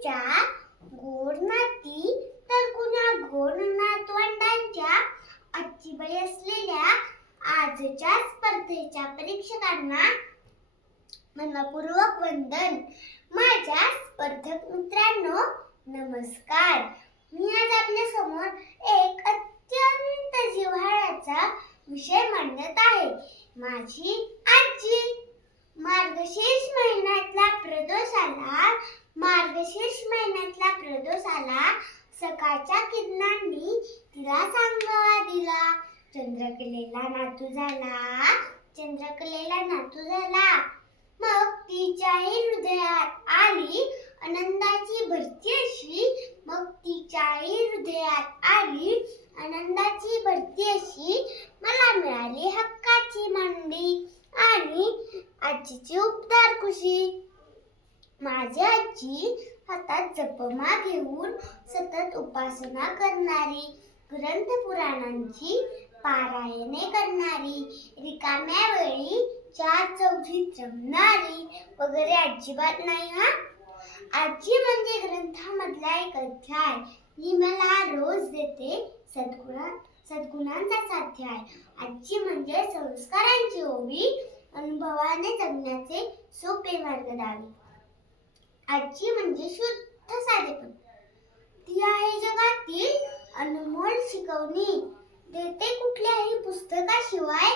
आजीच्या गोड नाती तर कुणा गोड नातवंडांच्या आजीबाई असलेल्या आजच्या स्पर्धेच्या परीक्षकांना मनपूर्वक वंदन. माझ्या स्पर्धक मित्रांनो नमस्कार. मी आज आपल्या समोर एक अत्यंत जिव्हाळ्याचा विषय मांडत आहे. माझी आजी. मार्गशीर्ष महिन्यातला प्रदोष आला. सकाळच्या किरणांनी तिला सांगवा दिला. चंद्रकलेला नातू झाला. मग तिच्याही हृदयात आली आनंदाची भरती अशी मला मिळाली हक्काची मांडी आणि आजीची उपदार कुशी. माझी आजी हातात जपमा घेऊन सतत उपासना करणारी, ग्रंथ पुराणांची पारायणे करणारी, रिकाम्या वेळी चार चौघीत रमणारी वगैरे अजिबात नाही हा. आजी म्हणजे ग्रंथामधला एक अध्याय. ही मला रोज देते सद्गुणांचा साध्याय. आजी म्हणजे संस्कारांची ओवी, अनुभवाने जगण्याचे सोपे मार्ग दावी. आजी म्हणजे शुद्ध साधेपण. ती आहे जगातील अनमोल शिकवणी. देते कुठल्याही पुस्तकाशिवाय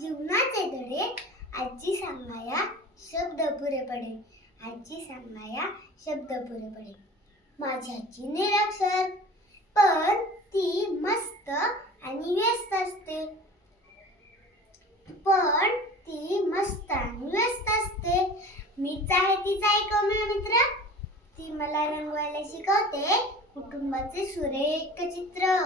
जीवनाचे धडे. आजी सांगाया शब्द पुरे पडे. माझी आजी निरक्षर, पण ती मस्त आणि व्यस्त असते. मीच आहे तिचा एकमेव मित्र. ती मला रंगवायला शिकवते कुटुंबाचे सुरेख चित्र.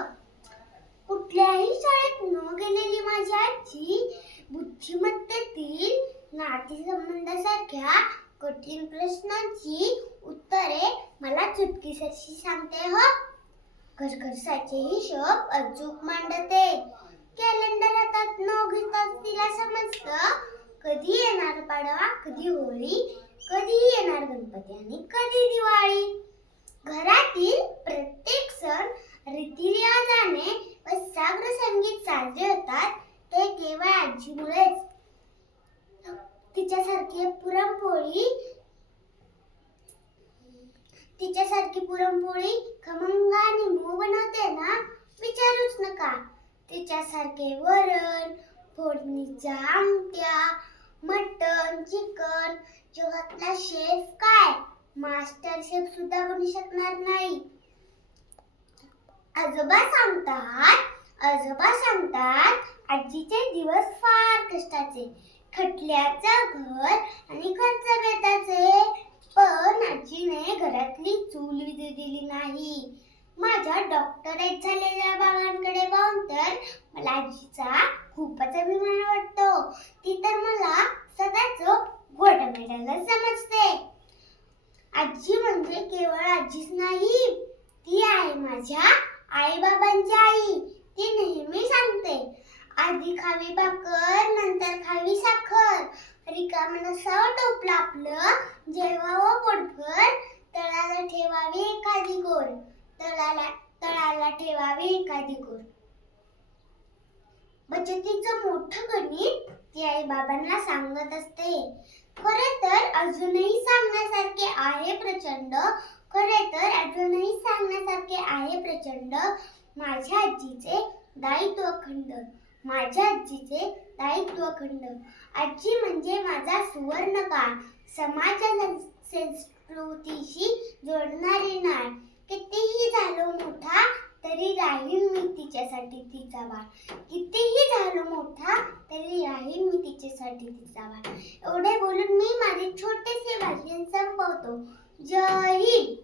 कुठल्याही शाळेत न गेलेली माझी आजी बुद्धिमत्तेतील नातेसंबंधासारख्या कठीण प्रश्नांची उत्तरे मला चुटकीसरशी सांगते हो. घरखर्चाचे हिशोब अचूक मांडते. कॅलेंडर हातात न घेताच तिला समजतं कधी येणार पाडवा, कधी होळी, कधी येणार गणपती आणि कधी दिवाळी. घरातील प्रत्येक सण रीतिरिवाजाने व साग्र संगीत साजरे होतात ते केवळ आजीमुळेच. तिच्यासारखी पुरणपोळी खमंग आणि मऊ बनवते ना, विचारूच नका. तिच्यासारखे वरण, फोडणीच्या आमट्या, मटण, चिकन जगातला शेफ काय, मास्टर शेफ सुद्धा बनू शकणार नाही. आजोबा सांगतात आजीचे दिवस फार कष्टाचे, खटल्याचं घर आणि खर्च बेताचे. पण आजीने घरातली चूल विझू दिली नाही. माझ्या डॉक्टरेट झालेल्या बाबांकडे पाहून तर मला आजीचा खूपच अभिमान वाटतो. ती तर मला सदाच गोल्ड मेडल समजते. आजी म्हणजे केवळ आजीच नाही, ती आहे माझ्या आई बाबांची आई. ती नेहमी सांगते, आधी खावी भाकर, नंतर खावी साखर. रिकामं नसावं टोपलं आपलं, जेवावं पोटभर. तळाला ठेवावी एखादी गोर. बचतीचं मोठं गणित ती आई बाबांना सांगत असते. खरे तर अजूनही सांगण्यासारखे आहे प्रचंड. माझ्या आजीचे दायित्व अखंड. आजी म्हणजे माझा सुवर्णकाळ, समाज संस्कृतीशी जोडणारी नाळ. कितीही झालो मोठा तरी राहील मी तिच्यासाठी तिचा बाळ. एवढे बोलून मी माझे छोटेसे भाषण संपवतो. जय हिंद.